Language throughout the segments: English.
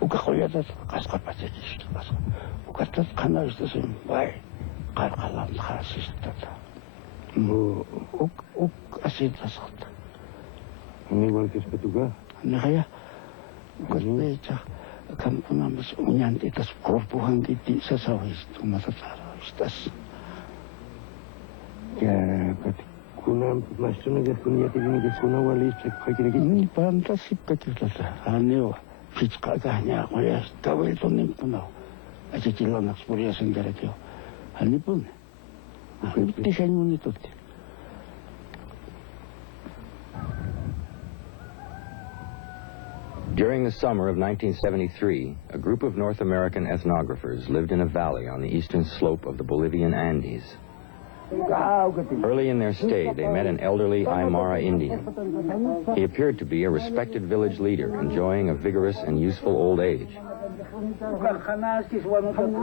Ukakoyadas kaskapatedis kas. Ukatas kanalistas vai kalkalan khasistata. Asitasata. Igual que Espetuga. Naya. Ukaspecha kampunamas unyantitas korpuhan diti sasawis tumasataristas. Ya, kuna maestro que kunia tiene que kuna walis que ni pantasipetita. Aneo. Fitzkaganya koya tawelto nimpuna. Achikilo na experience ngerekyo. Hanipun. Tisan munitote. During the summer of 1973, a group of North American ethnographers lived in a valley on the eastern slope of the Bolivian Andes. Early in their stay, they met an elderly Aymara Indian. He appeared to be a respected village leader, enjoying a vigorous and useful old age.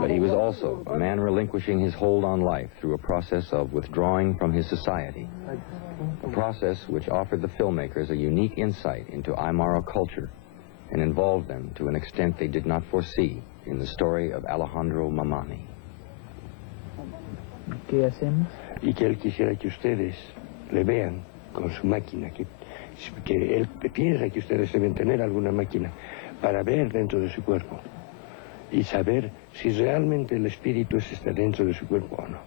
But he was also a man relinquishing his hold on life through a process of withdrawing from his society, a process which offered the filmmakers a unique insight into Aymara culture and involved them to an extent they did not foresee in the story of Alejandro Mamani. ¿Qué hacemos? Y que él quisiera que ustedes le vean con su máquina, que él piensa que ustedes deben tener alguna máquina para ver dentro de su cuerpo y saber si realmente el espíritu está dentro de su cuerpo o no.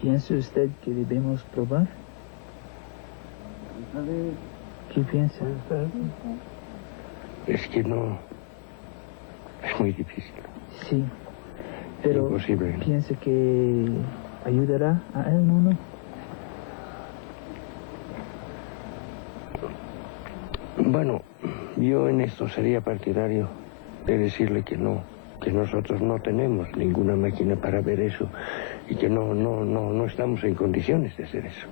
¿Piensa usted que debemos probar? ¿Qué piensa? Es que no... es muy difícil. Sí, pero imposible. ¿Piensa que ayudará a él o no? Bueno, yo en esto sería partidario de decirle que no, que nosotros no tenemos ninguna máquina para ver eso y que no estamos en condiciones de hacer eso,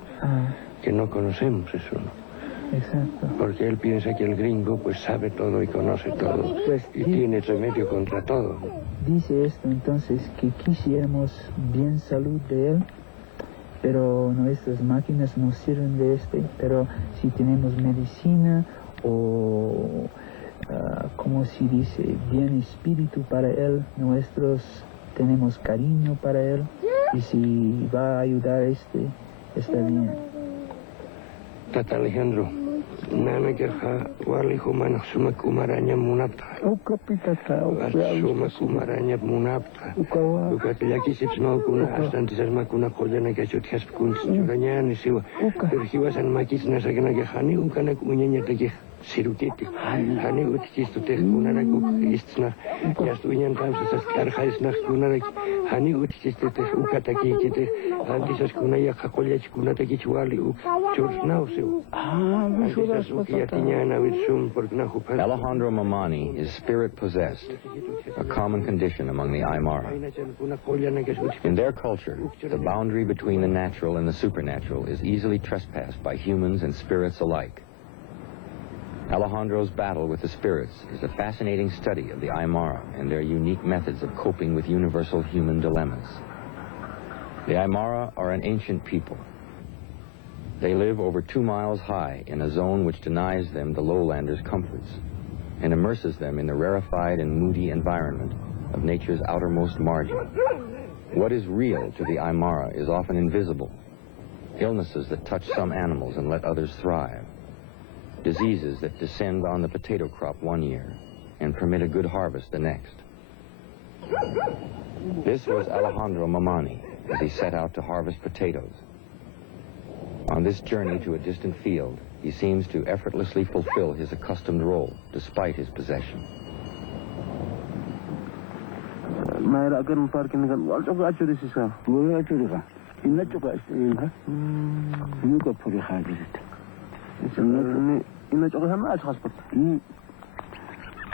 que no conocemos eso, ¿no? Exacto. Porque él piensa que el gringo pues sabe todo y conoce todo y tiene remedio contra todo. Dice esto entonces que quisiéramos bien salud de él, pero nuestras máquinas no sirven de pero si tenemos medicina o como se dice, bien espíritu para él, nosotros tenemos cariño para él y si va a ayudar está bien. Tata Alejandro, nana kerja wali humana suma kumaranya munapta. Ukapitata. Suma kumaranya munapta. Ukati yaki sipsma kuna astanti sasma kuna kodana kachot has kun churanya ni siwa. Terhiwa san makis na sagana ke hani ukana kunyanya teki sirutiti. Hani utkistu te kunara ku istna. Yastu unyan tamsa sas karhais na kunara hani utkistu te ukataki kite. Antisas kuna ya kakolya kuna teki chwali churna usiwa. Alejandro Mamani is spirit-possessed, a common condition among the Aymara. In their culture, the boundary between the natural and the supernatural is easily trespassed by humans and spirits alike. Alejandro's battle with the spirits is a fascinating study of the Aymara and their unique methods of coping with universal human dilemmas. The Aymara are an ancient people. They live over 2 miles high in a zone which denies them the lowlanders' comforts and immerses them in the rarefied and moody environment of nature's outermost margin. What is real to the Aymara is often invisible. Illnesses that touch some animals and let others thrive. Diseases that descend on the potato crop one year and permit a good harvest the next. This was Alejandro Mamani as he set out to harvest potatoes. On this journey to a distant field, he seems to effortlessly fulfill his accustomed role, despite his possession. Ina choka sama ach haspot.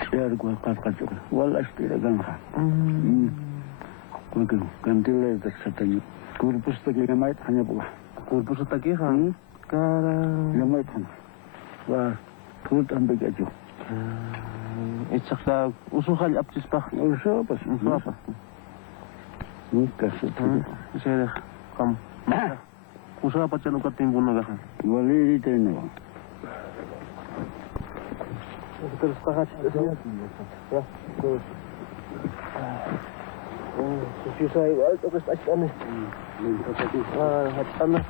Yar gua kakak wala stira ganga. Kudu kantile dak satani. Kurpus taki gamait hanya buka. Kurpus taki han. Kara. Gamait hanya. Wah, kurut ambil gajo. Itsaksa usuhal aptis pa. Usuh pas. Usuh apa? Kasut. Saya kam. Usuh apa canu katim bunuh gahan. Wali itu ni. Terus pakai ya. Terus. Susah itu terus asyik ane. Hatan.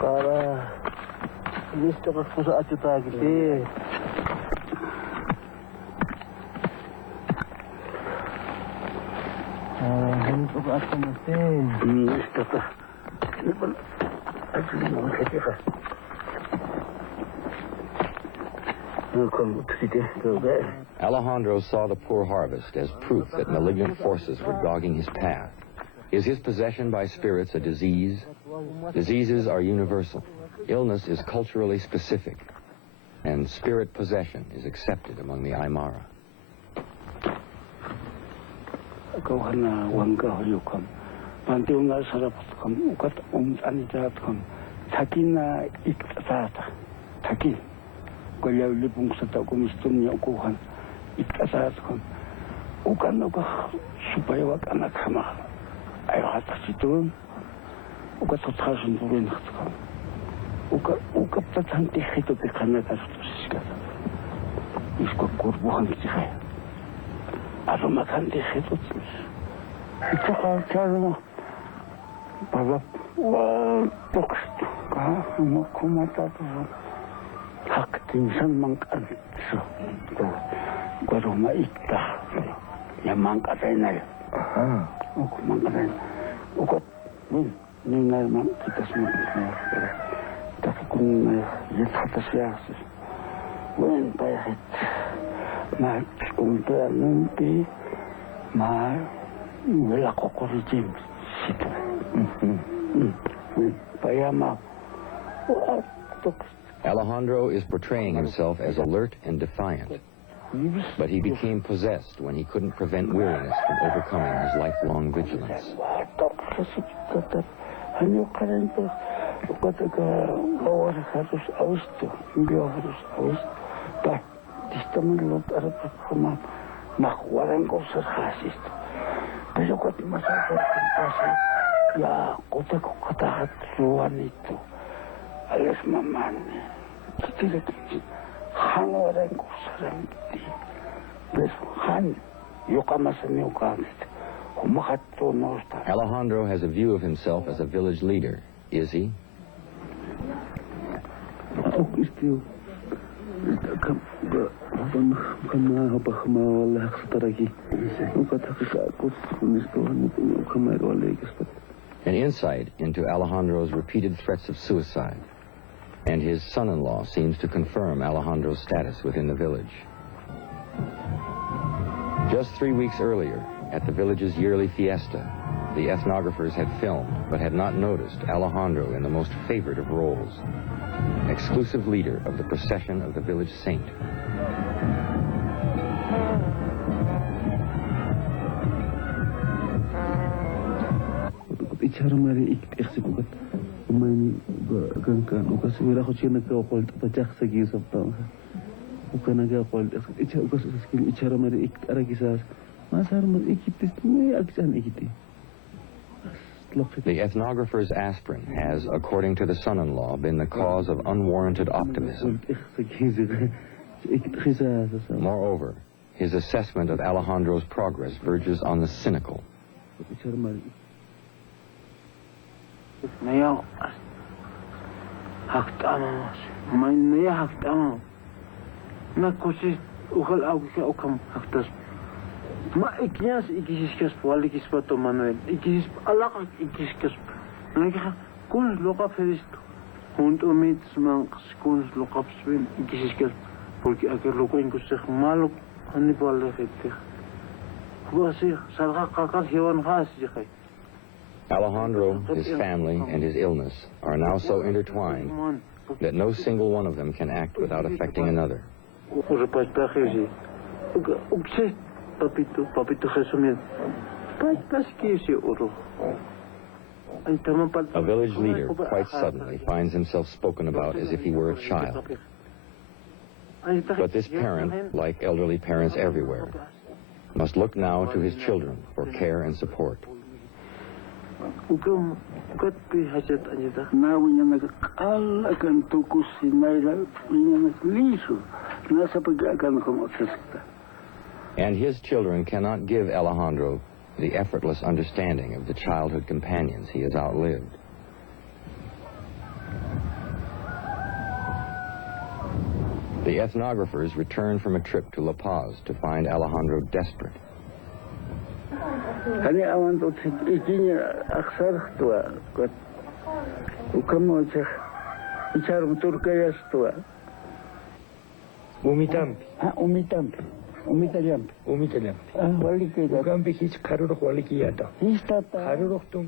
Kara ini terus pusat acuta gitu. Ini pusat acuta mesin. Ini kata. Alejandro saw the poor harvest as proof that malignant forces were dogging his path. Is his possession by spirits a disease? Diseases are universal. Illness is culturally specific. And spirit possession is accepted among the Aymara. Pantiunga sarapatkom ukat anijatkom takina ikatata taki koляв lipung sa takumistum niya ukuhan ikasatkom ukan uka supayawak anak hama ayo hatasitun ukat tothasun turin hatkom uka tatanti hito pikana kasutusiskata isko kurbuhan tihay arumakanti hito tis ika karma Papa, toksto ka mo kumata to hakting san mangkan so garo maikta ya mangka na o kumangka ukot ni na man kita semua tapi kun ya kata siasa wen bayat ma unta nanti ma wala ko rijim situ Alejandro is portraying himself as alert and defiant, but he became possessed when he couldn't prevent weariness from overcoming his lifelong vigilance. Ya, kota katahat ruan itu, alas Mamani, kita han orang kusarang di, bes han, yukamasan yukamit, humakat to nosta. Alejandro has a view of himself as a village leader. Is he? An insight into Alejandro's repeated threats of suicide, and his son-in-law seems to confirm Alejandro's status within the village. Just 3 weeks earlier, at the village's yearly fiesta, the ethnographers had filmed but had not noticed Alejandro in the most favored of roles, exclusive leader of the procession of the village saint. The ethnographer's aspirin has, according to the son-in-law, been the cause of unwarranted optimism. Moreover, his assessment of Alejandro's progress verges on the cynical. Ma ikias ikisiskas poalikis pato Manuel ikis alaka ikiskas naka kun loqap fest junto mit man kun loqap swim ikisiskas porque aquel loco inkusig malo hani poale fete huasi salga qaqa hewan khas jikhay Alejandro, his family, and his illness are now so intertwined that no single one of them can act without affecting another. A village leader quite suddenly finds himself spoken about as if he were a child. But this parent, like elderly parents everywhere, must look now to his children for care and support. And his children cannot give Alejandro the effortless understanding of the childhood companions he has outlived. The ethnographers return from a trip to La Paz to find Alejandro desperate.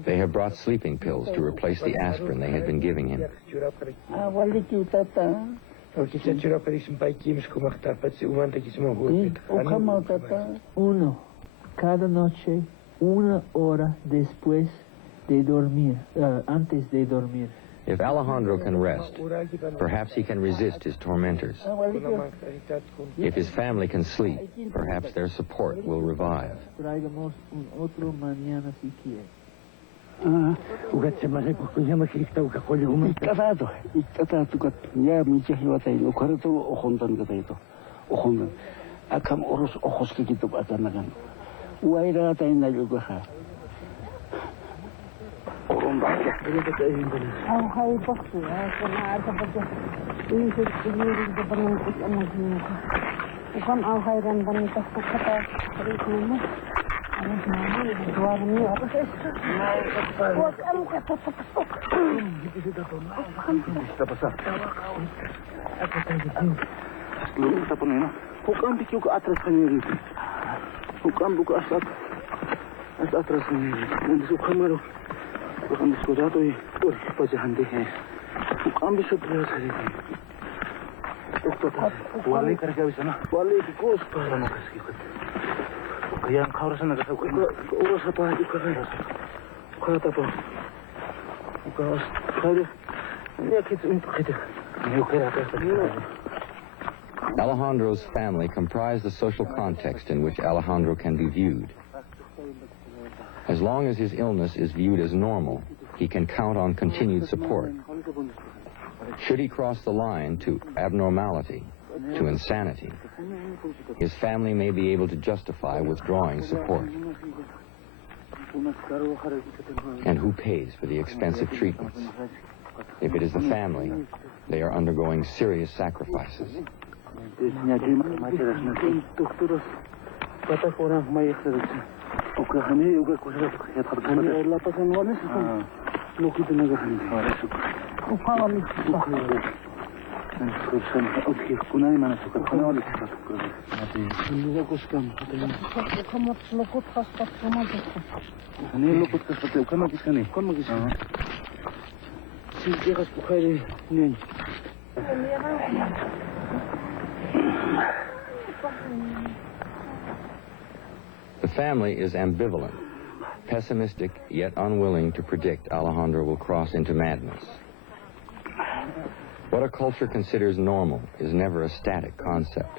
They have brought sleeping pills to replace the aspirin they had been giving him. Uno, cada noche, 1 hora después de dormir, antes de dormir. If Alejandro can rest, perhaps he can resist his tormentors. If his family can sleep, perhaps their support will revive. Traigamos un otro mañana si quiere. Alejandro's family comprise the social context in which Alejandro can be viewed. As long as his illness is viewed as normal, he can count on continued support. Should he cross the line to abnormality, to insanity, his family may be able to justify withdrawing support. And who pays for the expensive treatments? If it is the family, they are undergoing serious sacrifices. The family is ambivalent, pessimistic yet unwilling to predict Alejandro will cross into madness. What a culture considers normal is never a static concept.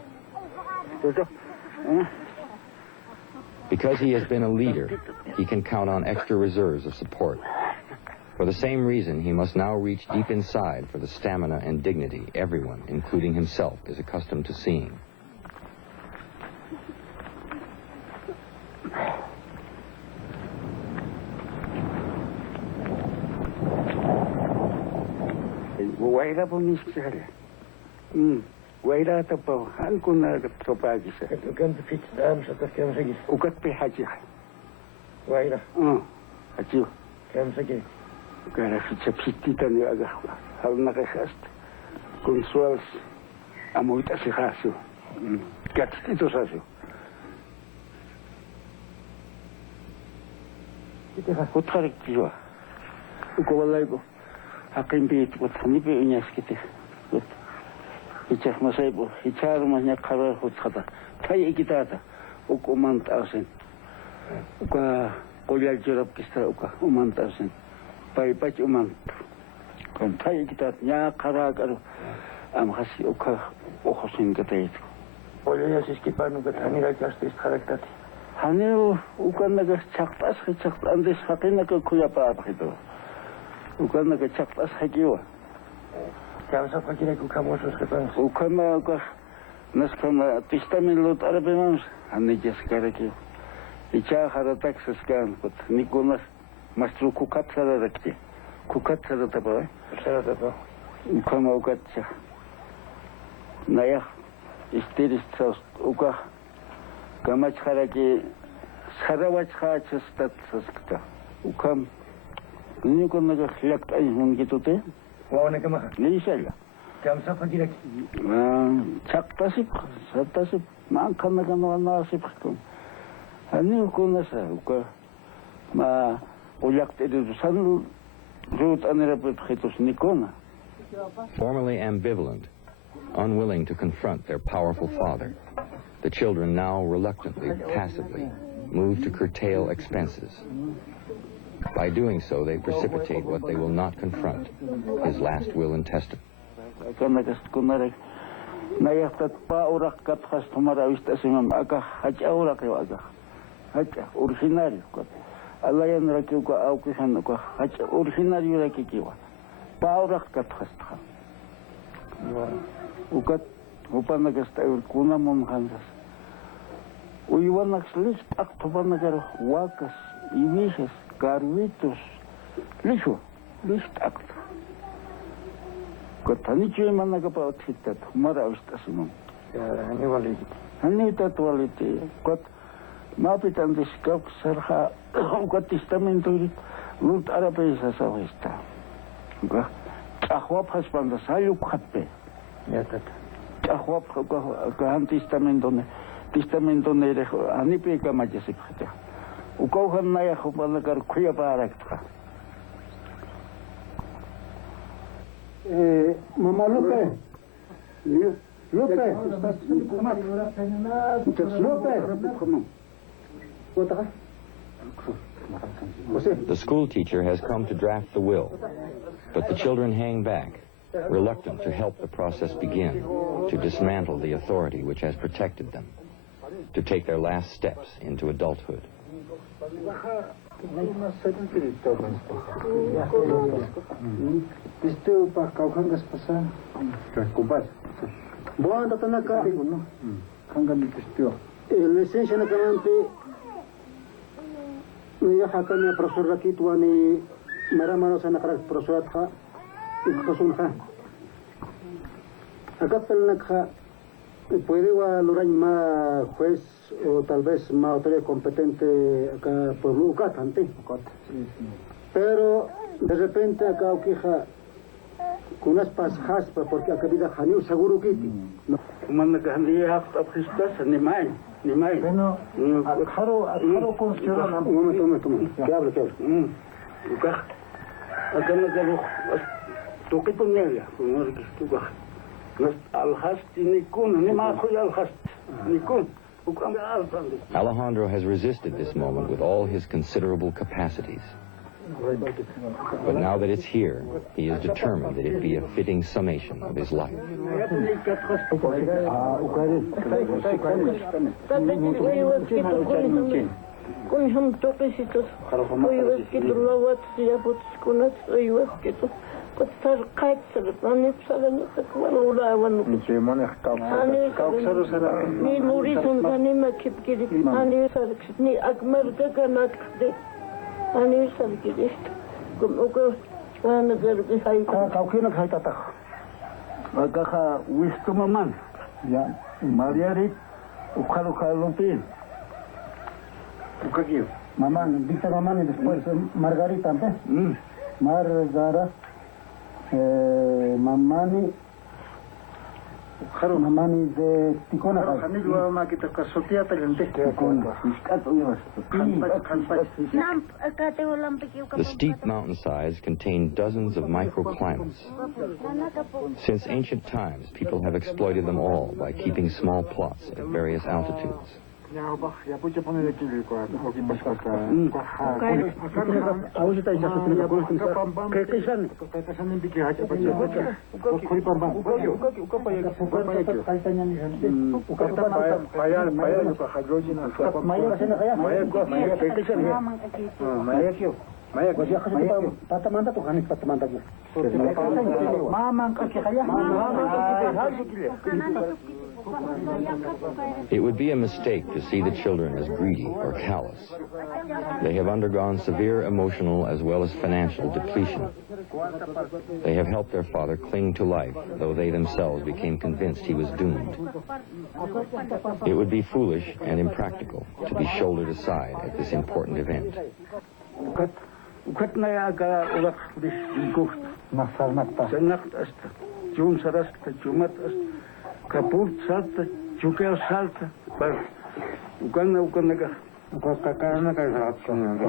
Because he has been a leader, he can count on extra reserves of support. For the same reason, he must now reach deep inside for the stamina and dignity everyone, including himself, is accustomed to seeing. Utkariktiwa. Ukawalaibo. Hakim bit wat nibi unyaskite. Ichak masaibo. Ichar masnya kara hutkata. Tai ikitata. Umant ausen. Uka kolyal jorab kistra uka umant ausen. Pai pach umant. Kon tai ikitat nya kara karu. Am khasi uka ohosin katait. Kolyal siskipan uka tanira kastis karaktati. Hanel ukanaga chaktas andes hakina ka kuyapa abhido. Ukanaga chaktas hakiwa. Kamsa pakire kukamosos kepan. Ukama uka naskama testamen lot arabemams hanijas karaki. Icha haratak saskan kot nikonas mastru kukatsara rakti. Kukatsara tapa. Sarata. Ukama ukatcha. Naya istiris tsaus uka Kamach haraki sarawach hachastat saskta. Ukam nikonaga hilakt ay hungitute. Wawana kama. Lisala. Kamsa pakire. Chaktasip, satasip, mankanaga nasip kum. Hani ukunasa uka ma ulyakt edu san root anerapet khitus nikona. Formerly ambivalent, unwilling to confront their powerful father, the children now reluctantly, passively, move to curtail expenses. By doing so, they precipitate what they will not confront, his last will and testament. Uiwanax list actobanagar wakas, ivishes, garvitus, lisho, list act. Kotanichu managapa titat, maravistasimum. Hanitat waliti, got mapitan discap serha, got testamento, lut arabesa savesta. Ahwap has been the sayu kape. Yatat. Ahwap gahan testamento. Testamento nere anipe kamajasip khata ukauhan naya khopanagar khuya parakta Mama Lupe The school teacher has come to draft the will, but the children hang back, reluctant to help the process begin, to dismantle the authority which has protected them, to take their last steps into adulthood. Puede valorar más juez o tal vez más autoridad competente acá por Lucatante. Pero de repente acá queja con unas pasjas porque acá vida Janiu seguro que Manda gandia hafta Christus ni mai. Bueno, acaro con ciudad. Un momento. ¿Qué habla? Uka. Acá no te lo toque con ella, como que tú vas. Alejandro has resisted this moment with all his considerable capacities. But now that it's here, he is determined that it be a fitting summation of his life. Mamani, dice Mamani después, Margarita, Margara, Mamani, Mamani de Ticona. Hanigwa makita kasotia talente. The steep mountainsides contain dozens of microclimates. Since ancient times, people have exploited them all by keeping small plots at various altitudes. It would be a mistake to see the children as greedy or callous. They have undergone severe emotional as well as financial depletion. They have helped their father cling to life, though they themselves became convinced he was doomed. It would be foolish and impractical to be shouldered aside at this important event. Kaput salta, chukel salta, bar. Ukana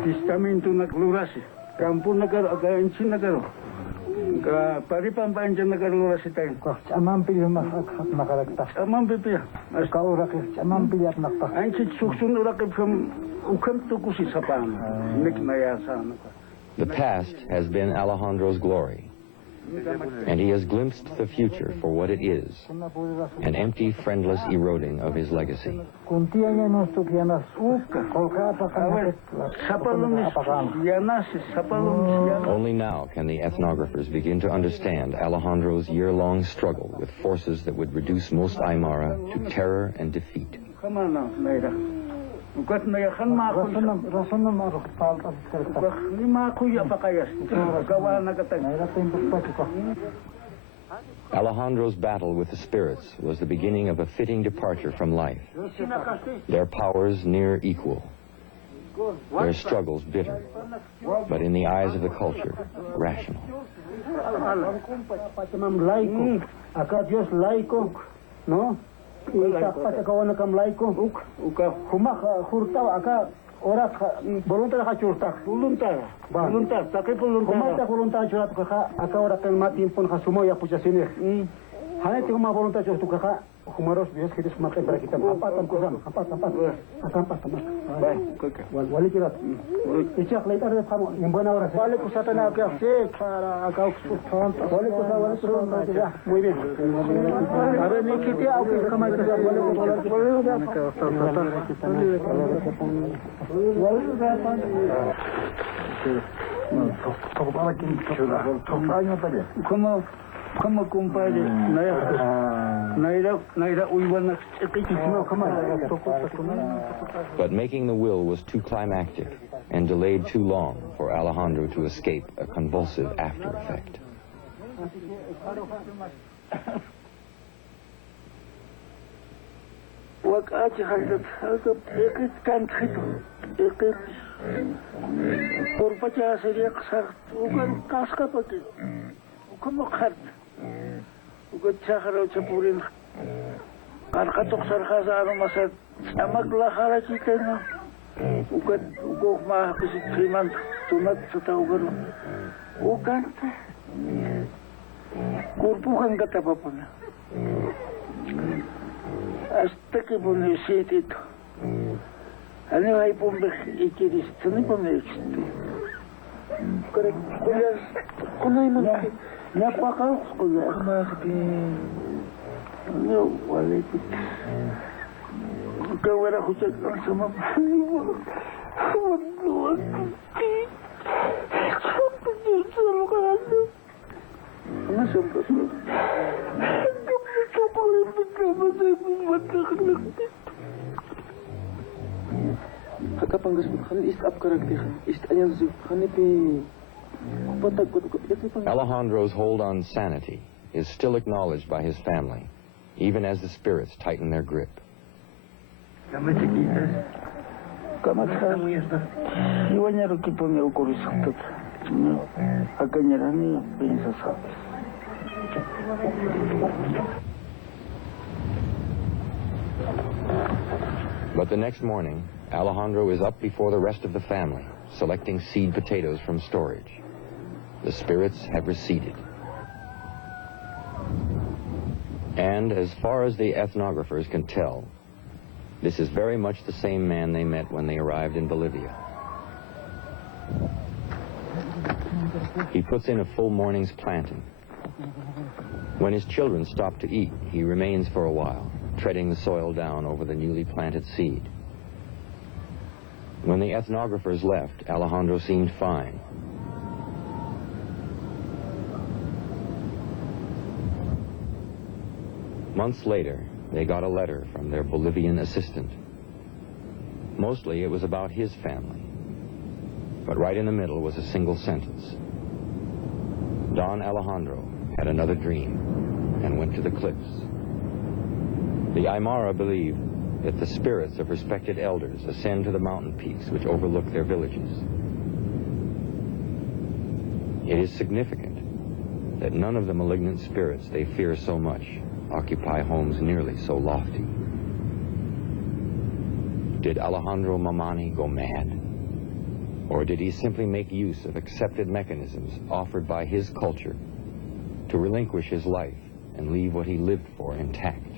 Testamento naglurasi. Kampu nagar enchi nagaro. Ka paripam panjan nagarurasi tayo. Amam pilih makalakta. Amam pipi. Kau rakyat amam pilih nakta. Enchi suksun rakyat from ukam tukusi sapam. Nik nayasa. The past has been Alejandro's glory, and he has glimpsed the future for what it is, an empty, friendless eroding of his legacy. Only now can the ethnographers begin to understand Alejandro's year-long struggle with forces that would reduce most Aymara to terror and defeat. Come on now, Naira. Ukat na yakan Alejandro's battle with the spirits was the beginning of a fitting departure from life. Their powers near equal. Their struggles bitter, but in the eyes of the culture, rational. No? Kawan kam laiko uka humak hurtaw aka orak voluntar ka churtak voluntar takay voluntar churat ka aka orak kan mati pun ka sumo ya puja sini hanet huma voluntar churat ka humaros bias kita semakai para kita apa baik wali kirat ichak later de kamu imbana ora wali kusatana ka se para aka wali kusa ya muy bien ahora ni kiti au kama Como compadre, Naira uywana. But making the will was too climactic and delayed too long for Alejandro to escape a convulsive after effect. Ugat sakaraw sa purin. Karkatok sarkasa ano masat. Amaglakara kita na. Ugat ugok mahakisit kriman. Tunat sa taugan. Ugat. Kurpukan katapa po na. Hasta que po necesito. Ano ay pumbek ikiris. Ano po necesito? Correct. Kunay mo na. Napakaw ko na. Ano, wala ito. Kawala ko siya ang sumapay mo. Huwag. Salo ka ano. Ano siyempre? Ito ko rin magkamatay mo magkakalakit. Kakapanggas mo, kanil is-up karakter. Is-ayan siya. Kanipi. Alejandro's hold on sanity is still acknowledged by his family, even as the spirits tighten their grip. But the next morning, Alejandro is up before the rest of the family, selecting seed potatoes from storage. The spirits have receded. And as far as the ethnographers can tell, this is very much the same man they met when they arrived in Bolivia. He puts in a full morning's planting. When his children stop to eat, he remains for a while, treading the soil down over the newly planted seed. When the ethnographers left, Alejandro seemed fine. Months later, they got a letter from their Bolivian assistant. Mostly it was about his family. But right in the middle was a single sentence. Don Alejandro had another dream and went to the cliffs. The Aymara believe that the spirits of respected elders ascend to the mountain peaks which overlook their villages. It is significant that none of the malignant spirits they fear so much occupy homes nearly so lofty. Did Alejandro Mamani go mad? Or did he simply make use of accepted mechanisms offered by his culture to relinquish his life and leave what he lived for intact?